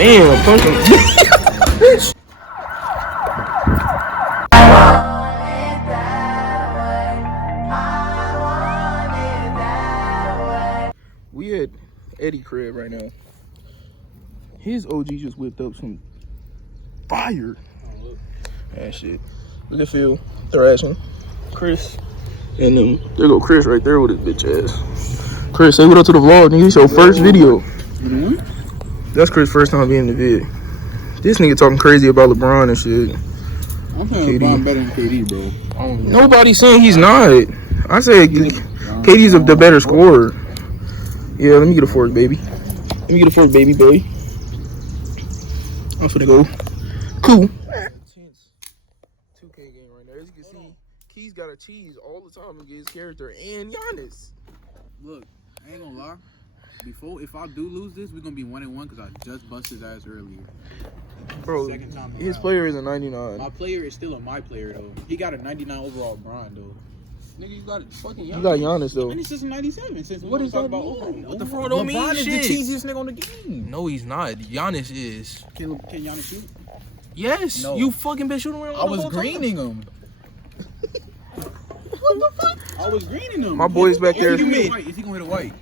Damn, punch him. We at Eddie crib right now. His OG just whipped up some fire. That shit. Look at Phil thrashing. Chris. And there go Chris right there with his bitch ass. Chris, say what up to the vlog, nigga. It's your first video. That's Chris' first time being in the vid. This nigga talking crazy about LeBron and shit. I'm saying LeBron better than KD, bro. Nobody's saying he's not. I said KD's the better scorer. Yeah, let me get a fork, baby. Let me get a fork, baby boy. I'm finna go. Cool. 2K game right now. As you can see, Key's got a cheese all the time against his character and Giannis. Look, I ain't gonna lie. If I do lose this, we're gonna be 1-1 because I just busted his ass earlier. Bro, Second time his around. player is a 99. My player is still my player though. He got a 99 overall Bron though. Nigga, you got fucking Giannis. You got Giannis though. And it's just a 97. Since What does that about mean? overall. What the fuck don't mean LeBron is shit. the cheesiest nigga on the game. No, he's not. Giannis is. Can Giannis shoot? Yes. No. You fucking been shooting around. I was greening him. What the fuck? I was greening him. My boy's back there. Is he gonna hit a white?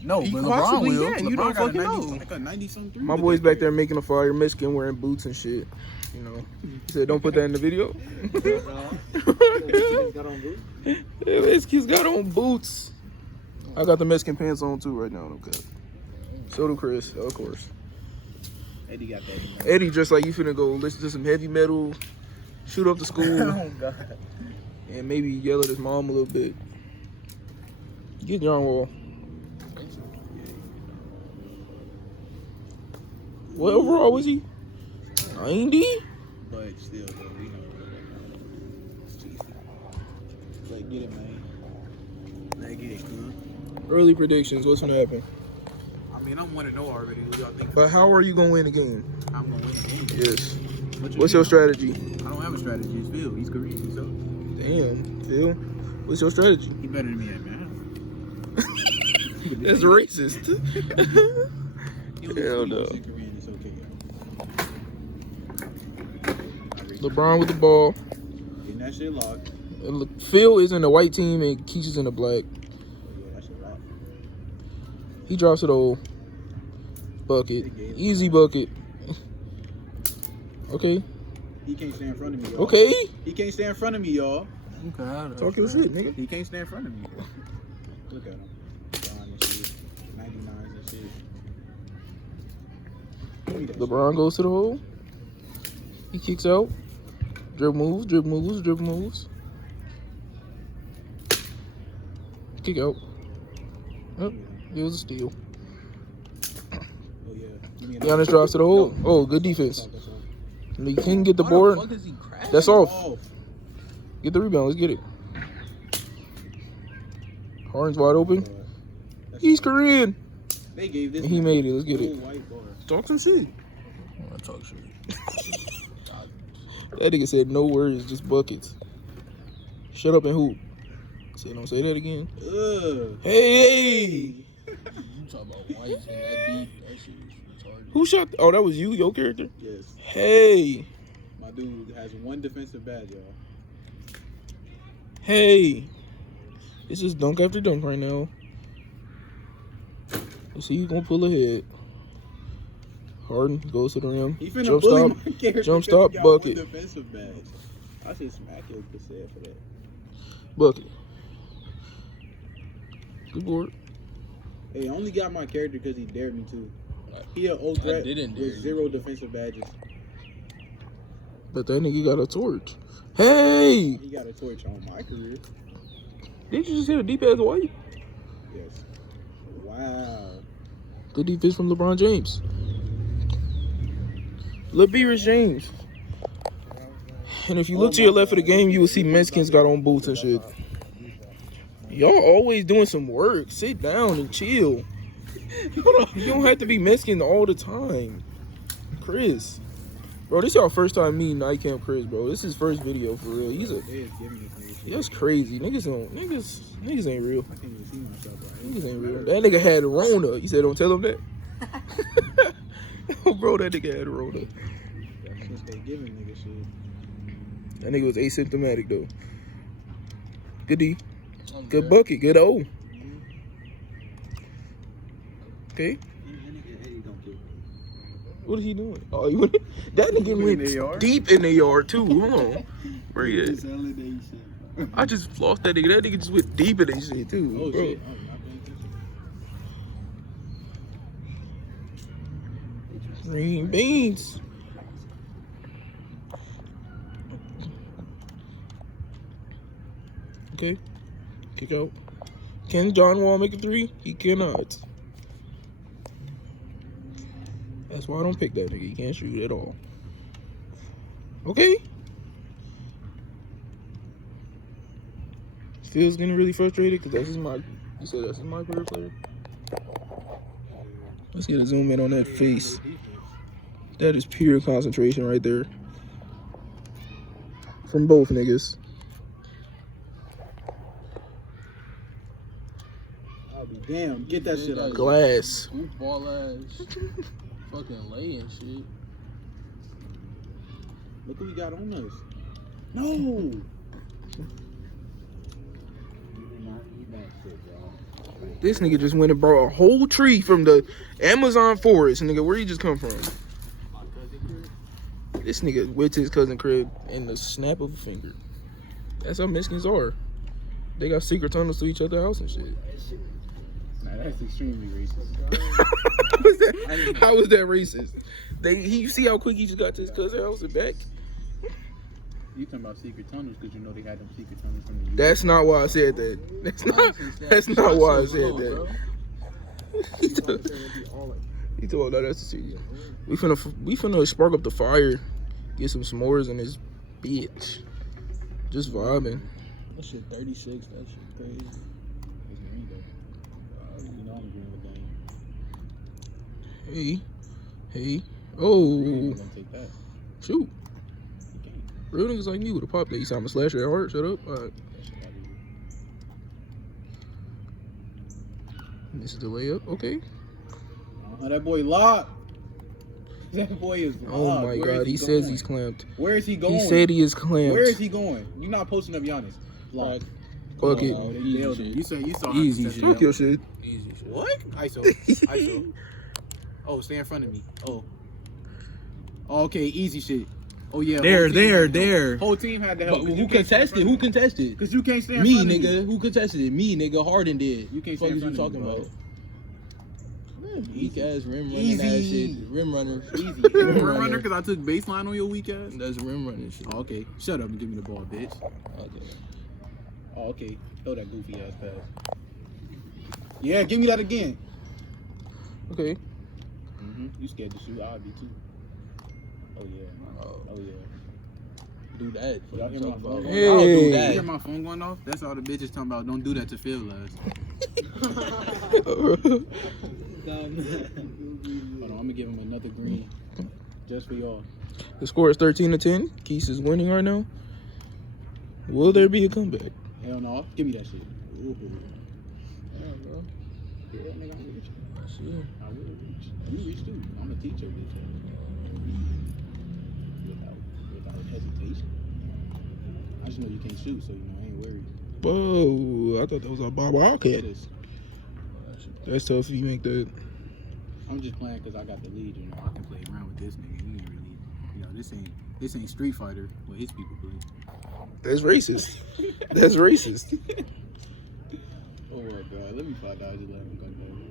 No, He but possibly LeBron will. can. You LeBron don't got fucking a 90, know. like a 90-something. My boy's back there making a fire, Mexican wearing boots and shit. You know, he said, "Don't put that in the video." Yeah, Mexican's got on boots. I got the Mexican pants on too right now. Okay. So do Chris, of course. Eddie got that. Eddie just like you finna go listen to some heavy metal, shoot up the school, Oh God. and maybe yell at his mom a little bit. Get John Wall. What overall was he? 90? But still, though, we know. Like, get it, man. Like, get it, good. Early predictions. What's gonna happen? I mean, I'm 1-0 already. What y'all think? But how are you gonna win the game? I'm gonna win the game. Yes. What you What's your mean? strategy? I don't have a strategy. It's Phil. He's Korean, so Damn, Phil. What's your strategy? he better than me, man. That's racist. Hell no. He's Korean, it's okay. LeBron with the ball. Getting that shit locked. And Phil is in the white team and Keisha is in the black. Yeah, that shit locked. He drops it all. Bucket. Easy bucket. Okay. He can't stand in front of me, y'all. Okay. He can't stand in front of me, y'all. Talk your shit, nigga. He can't stand in front of me. Look at him. Gone and shit. 99s and shit. Give me that LeBron goes to the hole. He kicks out. Dribble moves, dribble moves, dribble moves. Kick out. Oh, it was a steal. shit. Oh, yeah. Give me a Giannis drops to the hole. Oh, good defense. You can get the board. That's off. Get the rebound. Let's get it. Harden's wide open. He's Korean. They gave this. And he made it. Let's get it. White bar. Talk some shit. I want to talk shit. That nigga said no words, just buckets. Shut up and hoop. Say don't say that again. Hey! You talking about whites and that deep? That shit is retarded. Who shot? Oh, that was you, your character? Yes. Hey! My dude has one defensive badge, y'all. Hey! It's just dunk after dunk right now. Let's see who's gonna pull ahead. Harden goes to the rim. He finna Jump bully stop. my character Jump because stop. he got Bucket. one defensive badge. I should smack your cassette for that. Bucket. Good board. Hey, I only got my character because he dared me to. He an old threat with 0 defensive badges. But that nigga got a torch. Hey! He got a torch on my career. Did you just hit a deep ass white? Yes. Wow. Good defense from LeBron James. LeBron James. And if you look to your left of the game, you will see Mexicans got on boots and shit. Y'all always doing some work. Sit down and chill. You don't have to be Mexican all the time. Chris. Bro, this y'all first time meeting iCamp Chris, bro. This is his first video for real. He's a... They is giving me some shit. That's crazy. Niggas ain't real. I can't even see myself right Niggas ain't real. That nigga had Rona. You said don't tell him that? Bro, that nigga had a Rona. Since they giving nigga shit. That nigga was asymptomatic though. Good D. Good bucket. Good O. Okay. What is he doing? Oh, that nigga went deep in the yard too. Hold on. Where he at? I just lost that nigga. That nigga just went deep in that shit too. Oh bro. shit. Green beans. Okay. Kick out. Can John Wall make a three? He cannot. That's why I don't pick that nigga. He can't shoot at all. Okay. Phil's getting really frustrated because you said that's my favorite player. Let's get a zoom in on that face. That is pure concentration right there. From both niggas. I'll be damn. Get that shit out. Glass. Ball ass. Fucking laying shit. Look what we got on us. No. This nigga just went and brought a whole tree from the Amazon forest. Nigga, where you just come from? This nigga went to his cousin crib in the snap of a finger. That's how Mexicans are. They got secret tunnels to each other's house and shit. Nah, that's extremely racist. How was that racist? You see how quick he just got to his cousin's house and back? You talking about secret tunnels because you know they had them secret tunnels from the US. That's not why I said that. That's not why I said that. He told me that's the secret. We finna spark up the fire, get some s'mores in this bitch. Just vibing. That shit 36. That shit crazy. You know I'm agreeing with that. Hey. Oh. I'm gonna take that. Shoot. Real niggas like me with a pop that you saw him slash at heart. Shut up. Alright. This is the layup. Okay. That boy locked. That boy is locked. Oh my god, he says he's clamped. Where is he going? He said he is clamped. Where is he going? You're not posting up Giannis. Locked. Fuck it. Oh, they nailed him. You saw Easy him. shit. Fuck your shit. Easy shit. What? ISO. ISO. Oh, stay in front of me. Oh, okay, easy shit. Oh yeah. There. Whole team had to help. But who contested? Who contested? Because you can't stay in Me, front of nigga. Who contested it? Me, nigga. Harden did. You can't What stay the in fuck is front you of me, talking bro. about? Weak ass rim running Easy. ass shit. Rim runner. Easy. Rim runner because I took baseline on your weak ass. That's rim running shit. Oh, okay. Shut up and give me the ball, bitch. Okay. Oh, okay. Throw that goofy ass pass. Yeah, give me that again. Okay. You scared to shoot? I'll be too. Oh yeah. Oh yeah. Do that. Y'all hear my phone? Hey. I'll do You that. hear my phone going off? That's all the bitches talking about. Don't do that to Phil, lads. Hold on, I'm gonna give him another green, just for y'all. The score is 13-10. Keith is winning right now. Will there be a comeback? Hell no. Give me that shit. Damn, bro. Yeah, nigga, I'm reach. I see. I will reach. You reach too. I'm a teacher, bitch. Without hesitation. I just know you can't shoot, so you know I ain't worried. Whoa, I thought that was a Bob Wildcat. That's tough if you make that. I'm just playing because I got the lead. You know, I can play around with this nigga. He ain't really, you know, this ain't Street Fighter what his people play. That's racist. That's racist. Oh my god, let me find out. Just let him come down.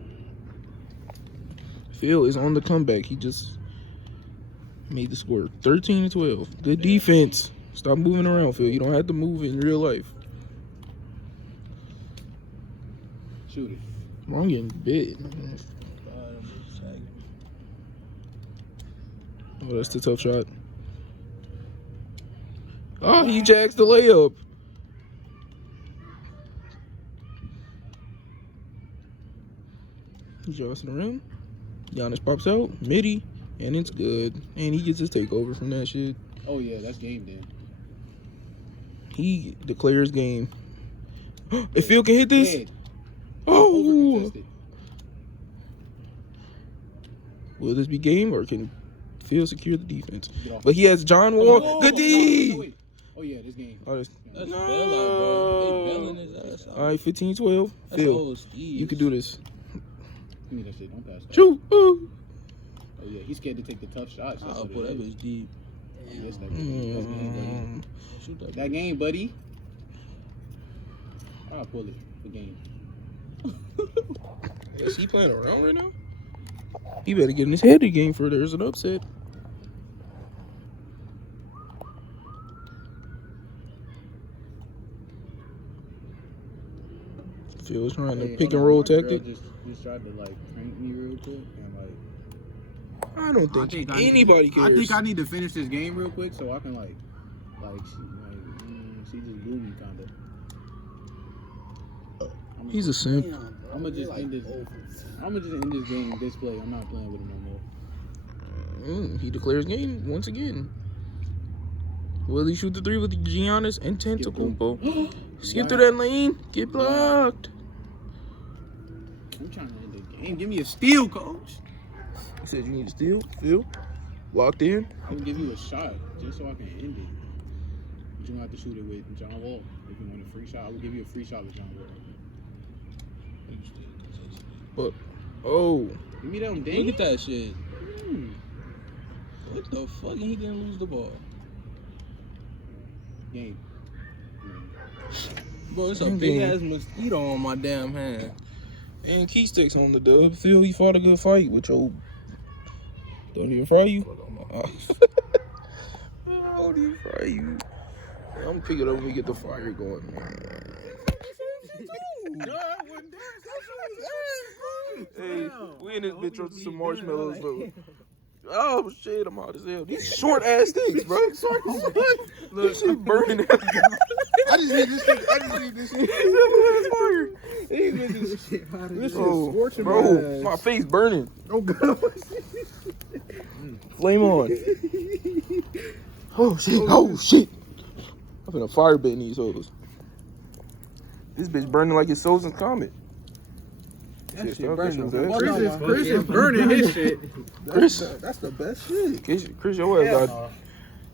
Phil is on the comeback. He just made the score 13-12. Good defense. Stop moving around, Phil. You don't have to move in real life. Shoot it. I'm getting bit. Oh, that's the tough shot. Oh, he jacks the layup. He draws to the rim. Giannis pops out, midi, and it's good. And he gets his takeover from that shit. Oh yeah, that's game then. He declares game. If Phil can hit this, Head. oh, Overcontested. Will this be game or can Field secure the defense? But he has John Wall. Good D. Oh yeah, this game. Oh, that's That's bailout, bro. They bailing his ass out. all right, 15-12. That's Phil, old Steve. you can do this. Give me that shit. Don't pass that. Shoot. Ooh. Oh yeah, he's scared to take the tough shots. I'll put that bitch deep. Yes, that game. That's game, Shoot buddy. That game, buddy. I'll pull it for game. Is he playing around right now? He better get in his head again for there's an upset. Phil's trying to pick and roll tactic. Just tried to like crank me real quick and like. I don't think anybody cares. I think I need to finish this game real quick so I can like she just blew me kind of. He's a simp. I'm gonna just end this. I'm gonna just end this game this play. I'm not playing with him no more. He declares game once again. Will he shoot the three with Giannis and Antetokounmpo? Skip through that lane. Get blocked. I'm trying to end the game. Give me a steal, coach. He said you need to steal. Phil. Locked in. I'm gonna give you a shot just so I can end it. But you gonna have to shoot it with John Wall. If you want a free shot, I will give you a free shot with John Wall. But oh, give me them damn. Look at that shit. What the fuck? And he didn't lose the ball. Game. Bro, it's a big ass mosquito on my damn hand. and key sticks on the dub. Phil, he fought a good fight with your. Don't even fry you. Don't even fry you. I'm gonna pick it up when we get the fire going. Hey, we in this bitch roasting some marshmallows, bro. Oh shit, I'm hot as hell. These short ass sticks, bro. Look, this shit burning. I just need this shit. This is scorching, bro. My face burning. Oh god. Flame on. Oh shit. Oh shit. I'm finna fire bait these hoes. This bitch burning like it's Sozin's Comet. That shit burning. Chris is burning his shit. Chris, that's the best shit. Chris, your ass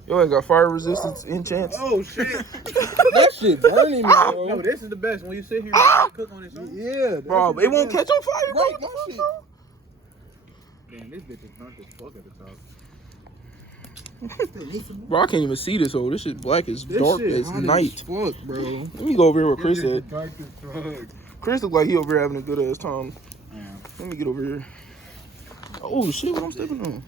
got fire resistance enchants. Oh shit. That shit burning me, bro. No, this is the best when you sit here and cook on its own. Yeah, bro, it won't catch on fire, bro. Right, that shit. Damn, this bitch is burnt as fuck at the top. Bro, I can't even see this hole. This shit black as dark as night. Fuck, bro. Let me go over here with Chris at. Chris look like he over here having a good ass time. Yeah. Let me get over here. Oh shit, what I'm stepping on?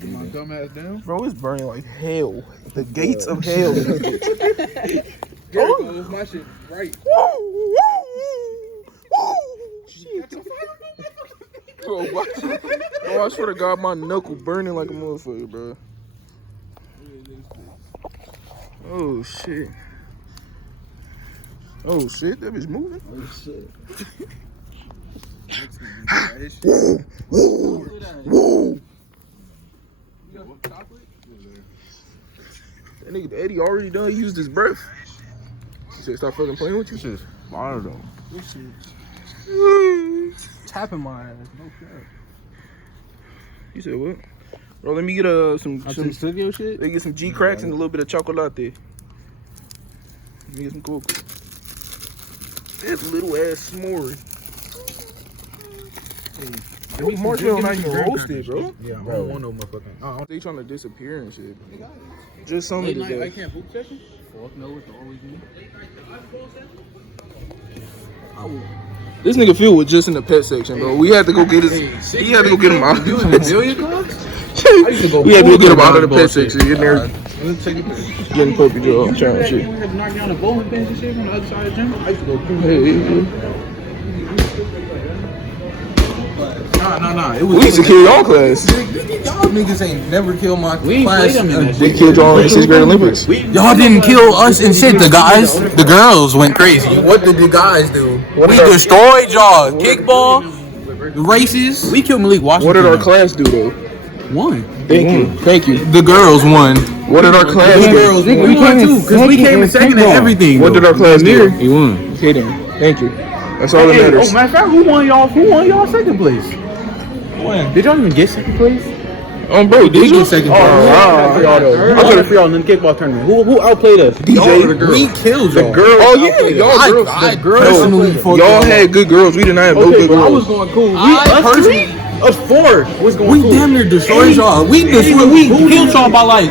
Get my dumb ass down. Bro, it's burning like hell. The gates of hell. There it goes. My shit right. Shit. Bro, I swear to God, my knuckle burning like a motherfucker, bro. Oh shit. Oh shit, that bitch moving. Oh shit. Whoa. That nigga Eddie already done used his breath. He said stop fucking playing with you. Shit. Fire though. Tapping my ass. No cap. You said what? Bro, let me get some studio shit. Let me get some G cracks and a little bit of chocolate. Let me get some cocoa. That little ass s'more. Hey, marshmallow not even roasted, bro. Yeah, I don't want no motherfucking. They trying to disappear and shit. Just some of the I can't boot session. Fuck no, it's always me. This nigga Phil was just in the pet section, bro. We had to go get his. He had to go get him out of the pet section. We had to go get him out of the pet section. In there, getting puppy dog, trying to shit. We had to knock down the bowling pins and shit on the other side of the gym. I used to go. Nah. It was we used to kill y'all class. Y'all niggas ain't never killed my class. We killed y'all in the 6th grade Olympics. Y'all didn't kill us and shit. The girls went crazy. What did the guys do? We destroyed y'all. Kickball, the races. We killed Malik Washington. What did our class do though? Won. Thank you. The girls won. What did our class do? We won too, because we came in second in everything. What did our class do? He won. Okay then. Thank you. That's all that matters. Oh, matter of fact, who won y'all second place? Did y'all even get second place? Bro, did you? Second Oh, place. wow. I got it for y'all in the kickball tournament. Who outplayed us? DJ. We killed y'all. Girls. Oh yeah, y'all girls. I personally No, y'all had good girls. We did not have no good I was girls. going cool. Us four was going We cool. damn near destroyed y'all. We killed y'all by like.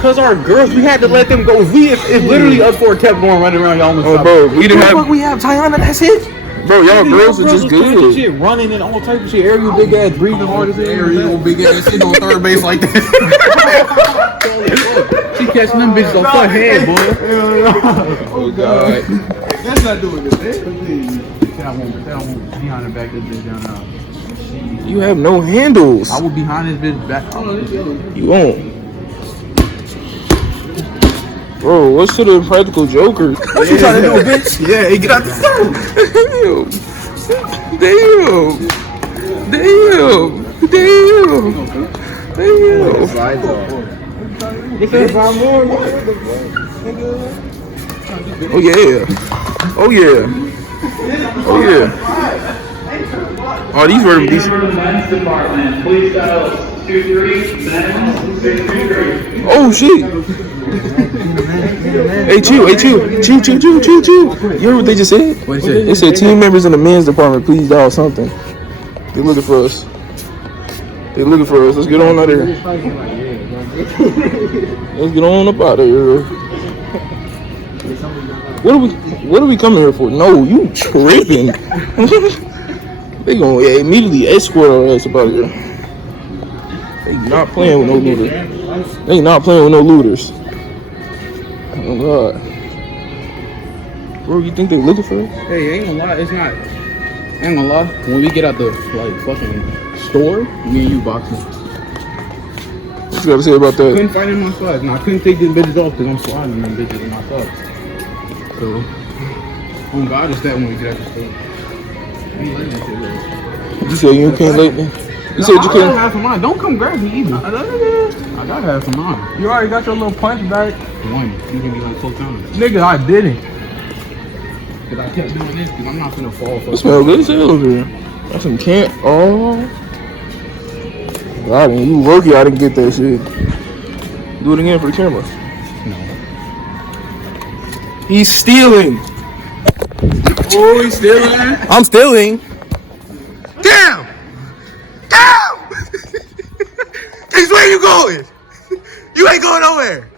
Cause our girls, we had to let them go. If literally us four kept going running around, y'all almost. Oh, bro, we didn't have. We have Tiana. That's it. Bro, y'all girls are just was catching good. shit, running and all type of shit. Ariel big ass breathing hard as hell. Ariel big ass shit on third base like that. She catching them bitches off her head, boy. Oh God. That's not doing it. That won't behind the back of this bitch down now. You have no handles. I will behind this bitch back. You won't. Bro, what's to the Impractical Jokers? What you trying to do, bitch? Yeah, hey, get out the phone. Damn. Oh yeah. Oh, these were these. Men's department, please dial 23 men's 623. Oh shit. Hey, chill. You heard what they just said? What did They said team members in the men's department, please dial something. They looking for us. Let's get on out of here. Let's get on up out of here. What are we coming here for? No, you tripping. They gonna immediately escort our ass about here. They not playing with no looters. Oh God. Bro, you think they looking for us? Hey, ain't gonna lie, it's not. Ain't gonna lie. When we get out the fucking store, me and you boxing. What you gotta say about that? Couldn't fight in my slides. Now I couldn't take these bitches off because I'm sliding them bitches in my slides. So, oh God, it's that when we get out the store. You said you can't let me. You said you I gotta couldn't. have some mine. Don't come grab me either. I gotta have some mine. You already got your little punch back. One, you can be like full time. Nigga, I didn't. Cause I kept doing this because I'm not gonna fall. It smells good as hell over here. That's some can't. Oh. God, you lucky I didn't get that shit. Do it again for the camera. No. He's stealing. Oh, he's stealing. I'm stealing. Damn! Case, where you going? You ain't going nowhere.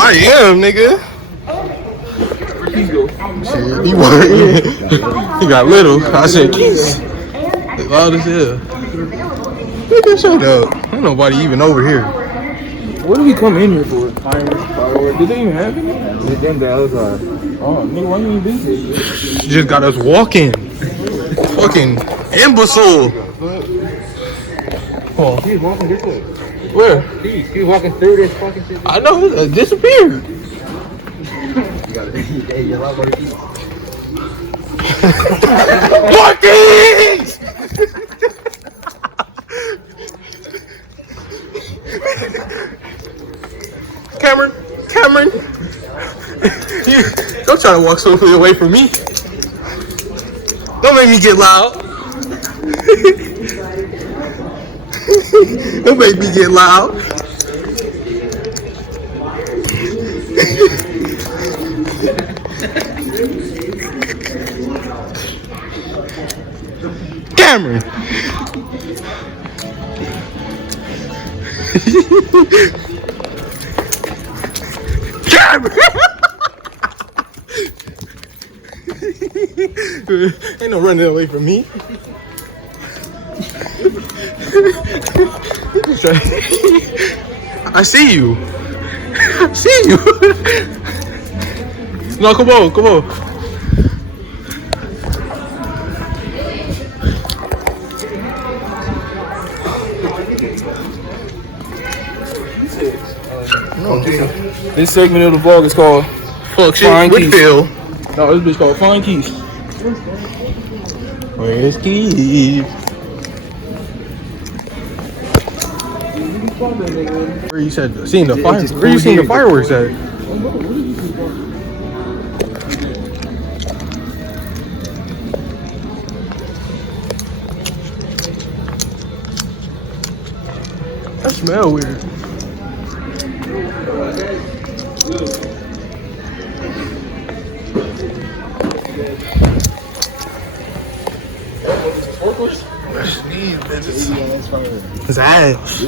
I am, nigga. Shit, he working. He got little. I said, Keith. Loud as hell. Nigga, shut up. Ain't nobody even over here. What did we come in here for? Fireworks. Did they even have any? They didn't go outside. Oh, nigga, why you even busy? Just got us walking. Fucking imbecile. Oh. He's walking this way. Where? He's walking through this fucking shit. I know, it disappeared. Marquise! Cameron, don't try to walk so far away from me. Don't make me get loud. Don't make me get loud. Cameron. Cameron. Ain't no running away from me. I see you. I see you. No, come on. This segment of the vlog is called Fuck shit. Fine Whitfield. No, this bitch called Fine Keys. Where's Keys? Where you said seeing the fire? Where you seeing the fireworks at? That smell weird. It's ass.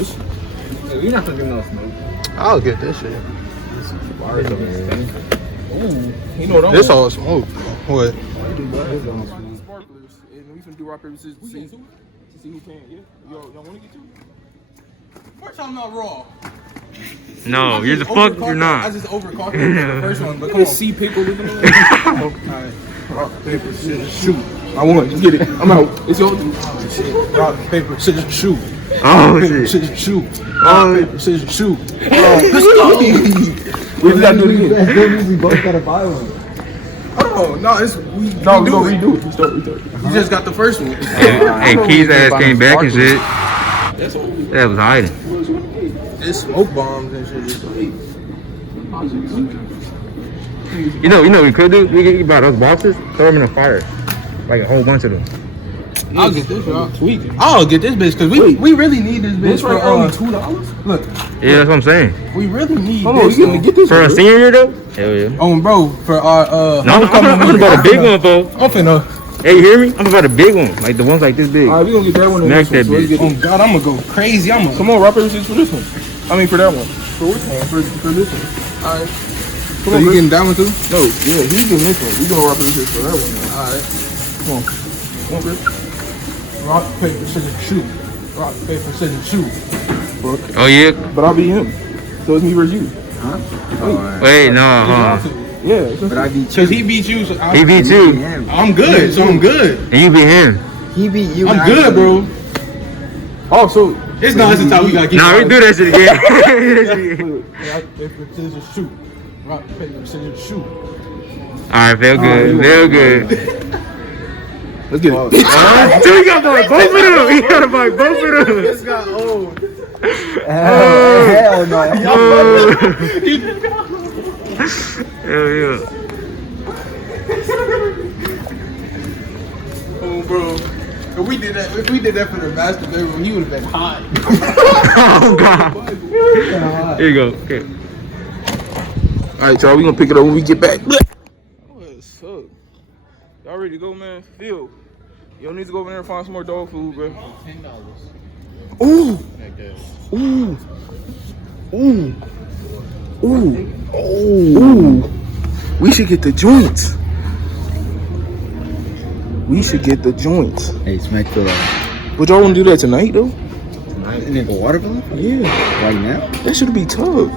You're not gonna get no smoke. I'll get this shit. Ooh, you know what? This all smoke. What? Sparklers, and we finna do rock paper scissors to see who can. Yeah, y'all want to get to it? First I'm not raw. No, you're the fuck. You're I not. just overclocked the first one, but come on. See pickle looking at Alright. Rock, paper, scissors, shoot. I won. Just get it. I'm out. It's your. Rock, paper, scissors, shoot. Oh Paper, shit. scissors, shoot. Rock, paper, scissors, shoot. Let's go. We just gotta do it again. We both gotta buy one. Oh, no, it's we No, we do gonna it. redo it. Restart. You just got the first one. Hey, Keys ass came back and shit. That was hiding. It's smoke bombs and shit. You know what we could do? We could buy those boxes, throw them in the fire, like a whole bunch of them. I'll get this, y'all. Sweet. I'll get this bitch because we really need this bitch This for right only $2. Look, Yeah, that's what I'm saying. we really need Hold on, this. you gonna get this For a one, senior year though? Hell yeah. Oh, bro, for our No, I'm gonna buy the big one though. I'm finna. Hey, you hear me? I'm gonna buy the big one, like the ones like this big. Alright, we gonna get that one. And Smack this one. that So let's bitch. get Oh it. God, I'm gonna go crazy. I'm gonna. Come on, rock paper scissors for this one. I mean for that one. For which one? For this one. Alright. So you getting that one too? No, yeah, he's getting this one. We gonna rock paper scissors for that one now. Alright. Come on. Come on, Chris. Rock, paper, scissors, shoot. Rock, paper, scissors, shoot. Oh yeah. But I'll be him. So it's me versus you. Wait, no, Yeah. But I beat Cause he beat you. So He beat you, I'm good. So I'm good. and you beat him. He beat you. I'm good, bro. Oh, so It's not this time we gotta keep. Nah, we do that shit again. Rock, paper, scissors, shoot. Rock, paper, scissors, shoot. Alright, feel good, feel good. let's get it. So you gotta buy both of them. You gotta buy both of them. This got old. Hell no. Hell yeah. Oh, bro. If we did that for the master bedroom, he would have been hot. Oh god. Here you go. Okay. Alright, y'all, we gonna pick it up when we get back. What's up? Y'all ready to go, man? Phil, y'all need to go over there and find some more dog food, bro. $10. Ooh, Like that. ooh, ooh, ooh, ooh. We should get the joints. We should get the joints. Hey, smack Phil out. Would y'all want to do that tonight, though? And then go water balloon? Yeah. Right now? That should be tough. No,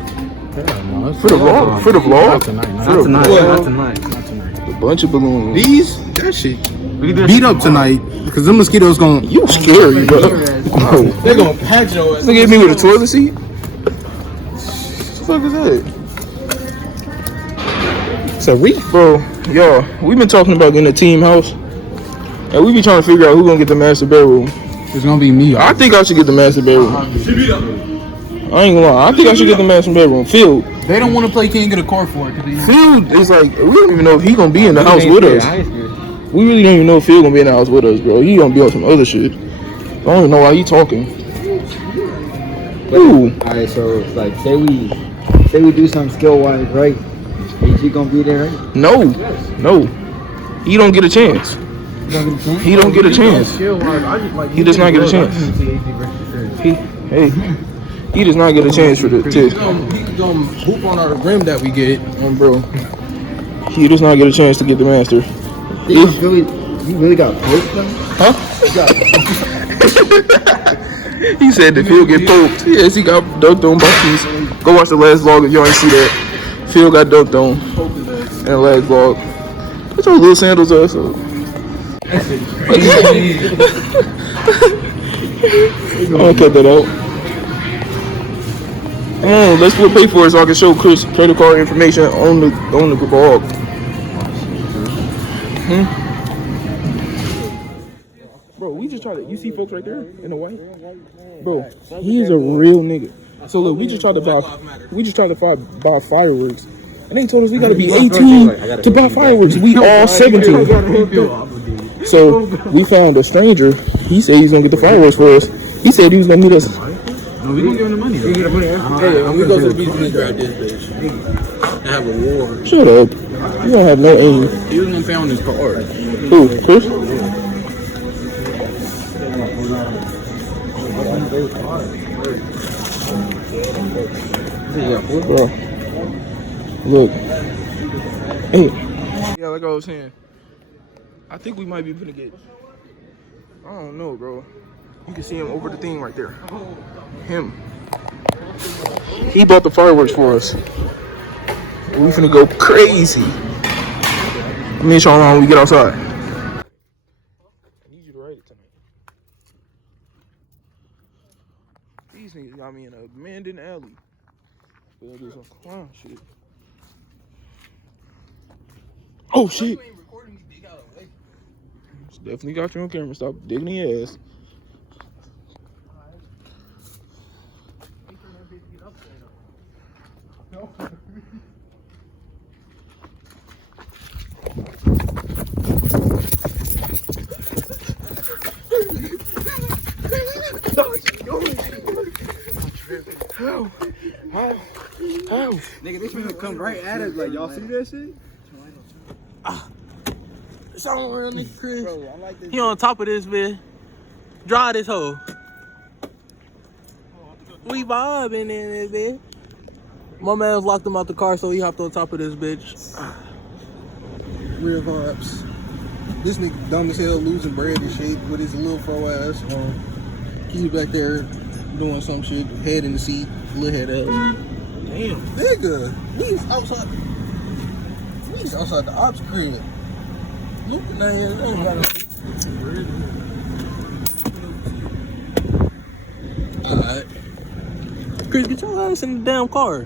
For the vlog? For the vlog? Not tonight. For the vlog? Not tonight. Not tonight. A bunch of balloons. These, that shit. We can do Beat up tonight because them mosquitoes going. You scary, bro. Bro. They're gonna patch your ass. Nigga hit me with a toilet seat? What the fuck is that? It's a reef, bro. Y'all, we've been talking about getting a team house. And we be trying to figure out who's gonna get the master bedroom. It's gonna be me. I think I should get the master bedroom. I ain't gonna lie. I think I should get the master bedroom. Phil They don't want to play King of the Court for it. Phil is like, we don't even know if he gonna be in the house with us. We really don't even know if Phil gonna be in the house with us, bro. He gonna be on some other shit. I don't even know why he talking. Ooh. Alright, so it's like, say we do something skill wise, right? Is he gonna be there, right? No. No. He don't get a chance. He don't get a chance. He does not get a chance. Hey, he does not get a chance for the He's test. gonna hoop on our rim that we get. Bro. He does not get a chance to get the master. You really got poked though? Huh? He said that Phil get poked. Yes, he got dunked on by Keys. Go watch the last vlog if y'all ain't see that. Phil got dunked on in the last vlog. Put your little sandals up, so. I'm gonna cut that out. Come on, let's pay for it so I can show Chris credit card information on the vlog. Bro, we just tried to. You see folks right there in the white? Bro, he is a real nigga. So look, we just tried to buy fireworks, and they told us we gotta be 18 to buy fireworks. We all 17. So we found a stranger. He said he's gonna get the fireworks for us. He said he was gonna meet us. No, we gonna give him the money. Though. Hey, when we go to the beach, we grab this bitch and have a war. Shut up. You don't have no aim. He was gonna pay on his card. Who, Chris? Bro, look. Hey. Yeah, like I was saying, I think we might be gonna get. I don't know, bro. You can see him over the thing right there. Him. He bought the fireworks for us. We finna go crazy. Let me show you when we get outside. I need you to write it tonight. These niggas got me in a abandoned alley. We'll do some clown shit. Oh shit! Definitely got you on camera. Stop digging your ass. How? Nigga, this nigga come right at us. Like, y'all see that shit? It's all real nigga, Chris. Bro, I like this. He on top of this, man. Dry this hoe. We vibing in this, bitch. My man's locked him out the car, so he hopped on top of this bitch. Real vibes. This nigga dumb as hell, losing bread and shit with his little fro ass. He's back there doing some shit, head in the seat, little head ass. Damn, nigga, we outside the ops crib. Looking at him, Alright. Chris, get your ass in the damn car.